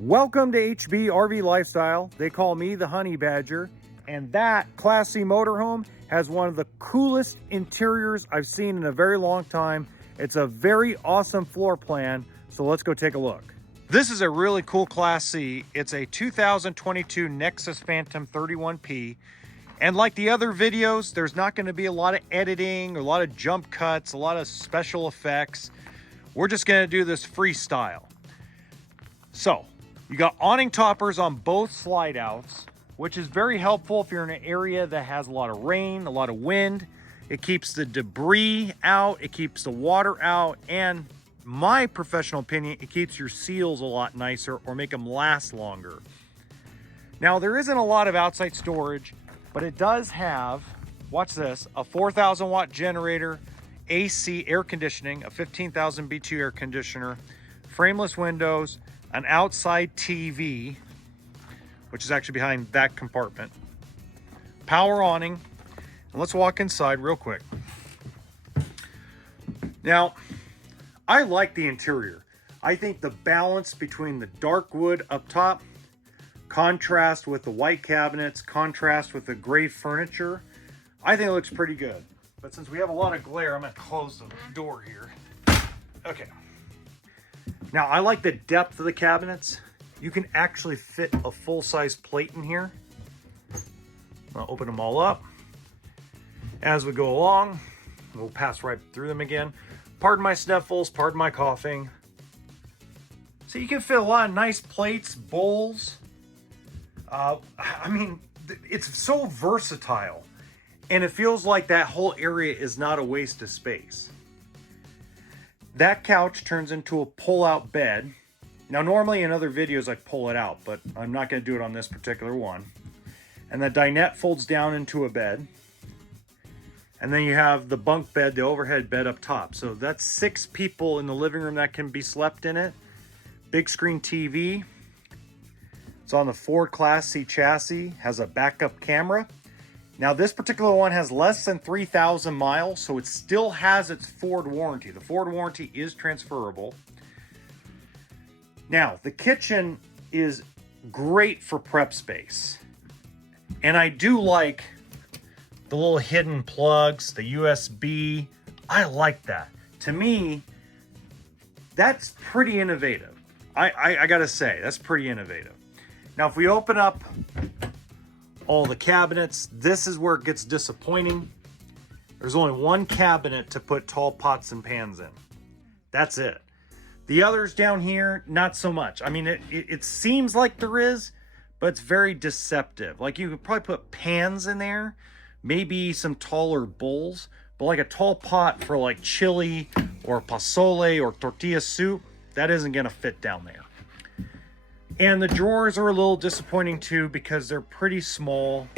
Welcome to HBRV Lifestyle. They call me the Honey Badger, and that Class C Motorhome has one of the coolest interiors I've seen in a very long time. It's a very awesome floor plan, so let's go take a look. This is a really cool Class C. It's a 2022 Nexus Phantom 31P. And like the other videos, there's not going to be a lot of editing, or a lot of jump cuts, a lot of special effects. We're just going to do this freestyle. So, you got awning toppers on both slide outs, which is very helpful if you're in an area that has a lot of rain, a lot of wind. It keeps the debris out, it keeps the water out, and my professional opinion, it keeps your seals a lot nicer or make them last longer. Now, there isn't a lot of outside storage, but it does have, watch this, a 4,000 watt generator, AC air conditioning, a 15,000 BTU air conditioner, frameless windows, an outside TV, which is actually behind that compartment, power awning, and let's walk inside real quick. Now, I like the interior. I think the balance between the dark wood up top, contrast with the white cabinets, contrast with the gray furniture, I think it looks pretty good. But since we have a lot of glare, I'm gonna close the door here. Okay. Now, I like the depth of the cabinets. You can actually fit a full-size plate in here. I'll open them all up. As we go along, we'll pass right through them again. Pardon my sniffles, pardon my coughing. So you can fit a lot of nice plates, bowls. I mean, it's so versatile. And it feels like that whole area is not a waste of space. That couch turns into a pull-out bed. Now, normally in other videos I pull it out, but I'm not going to do it on this particular one. And the dinette folds down into a bed. And then you have the bunk bed, the overhead bed up top. So that's 6 people in the living room that can be slept in it. Big screen TV. It's on the Ford Class C chassis, has a backup camera. Now, this particular one has less than 3,000 miles, so it still has its Ford warranty. The Ford warranty is transferable. Now, the kitchen is great for prep space. And I do like the little hidden plugs, the USB. I like that. To me, that's pretty innovative. I gotta say, that's pretty innovative. Now, if we open up all the cabinets, this is where it gets disappointing. There's only one cabinet to put tall pots and pans in. That's it. The others down here, not so much. I mean, it seems like there is, but it's very deceptive. Like, you could probably put pans in there, maybe some taller bowls, but like a tall pot for like chili or pozole or tortilla soup, that isn't gonna fit down there. And the drawers are a little disappointing too because they're pretty small.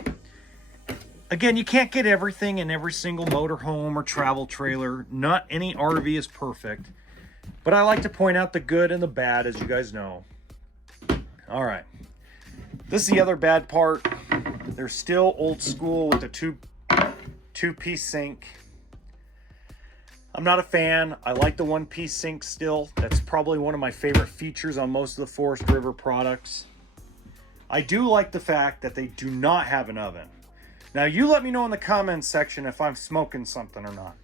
Again, you can't get everything in every single motorhome or travel trailer. Not any RV is perfect. But I like to point out the good and the bad, as you guys know. All right. This is the other bad part. They're still old school with the two-piece sink. I'm not a fan. I like the one-piece sink still. That's probably one of my favorite features on most of the Forest River products. I do like the fact that they do not have an oven. Now, you let me know in the comments section if I'm smoking something or not.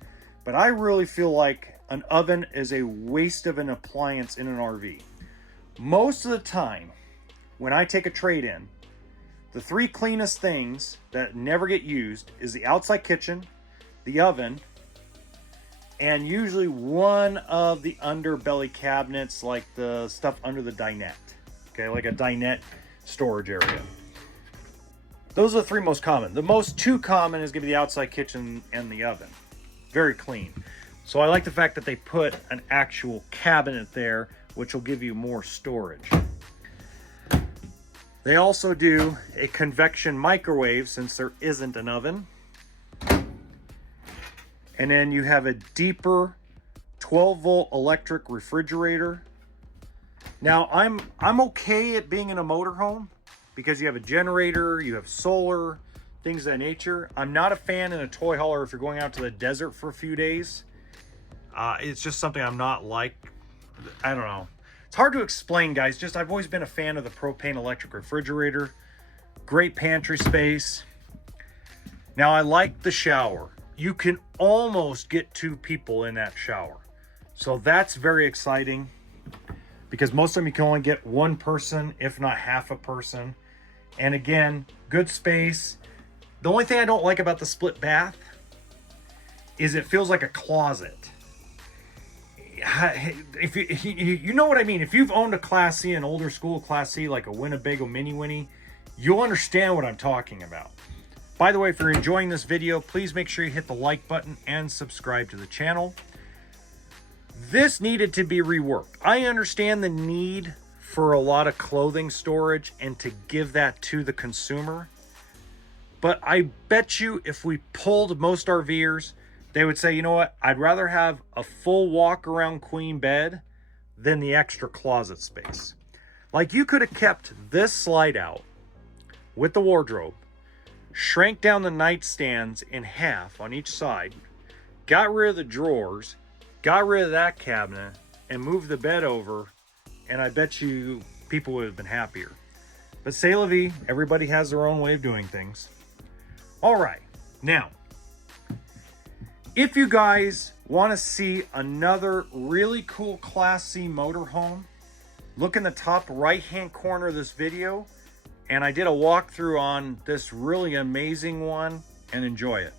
But I really feel like an oven is a waste of an appliance in an RV. Most of the time, when I take a trade-in, the 3 cleanest things that never get used is the outside kitchen, the oven, and usually one of the underbelly cabinets, like the stuff under the dinette. Okay, like a dinette storage area. Those are the 3 most common. The most 2 common is going to be the outside kitchen and the oven. Very clean. So I like the fact that they put an actual cabinet there, which will give you more storage. They also do a convection microwave since there isn't an oven. And then you have a deeper 12-volt electric refrigerator. Now, I'm okay at being in a motorhome because you have a generator, you have solar, things of that nature. I'm not a fan in a toy hauler if you're going out to the desert for a few days. It's just something I'm not like. I don't know. It's hard to explain, guys. Just I've always been a fan of the propane electric refrigerator. Great pantry space. Now I like the shower. You can almost get 2 people in that shower. So that's very exciting because most of them you can only get 1 person, if not half a person. And again, good space. The only thing I don't like about the split bath is it feels like a closet. If you know what I mean. If you've owned a Class C, an older school Class C, like a Winnebago Mini Winnie, you'll understand what I'm talking about. By the way, if you're enjoying this video, please make sure you hit the like button and subscribe to the channel. This needed to be reworked. I understand the need for a lot of clothing storage and to give that to the consumer. But I bet you if we polled most RVers, they would say, you know what, I'd rather have a full walk-around queen bed than the extra closet space. Like, you could have kept this slide out with the wardrobe, shrank down the nightstands in half on each side, got rid of the drawers, got rid of that cabinet, and moved the bed over, and I bet you people would have been happier. But c'est la vie, everybody has their own way of doing things. All right, now, if you guys want to see another really cool Class C motorhome, look in the top right-hand corner of this video, and I did a walkthrough on this really amazing one, and enjoy it.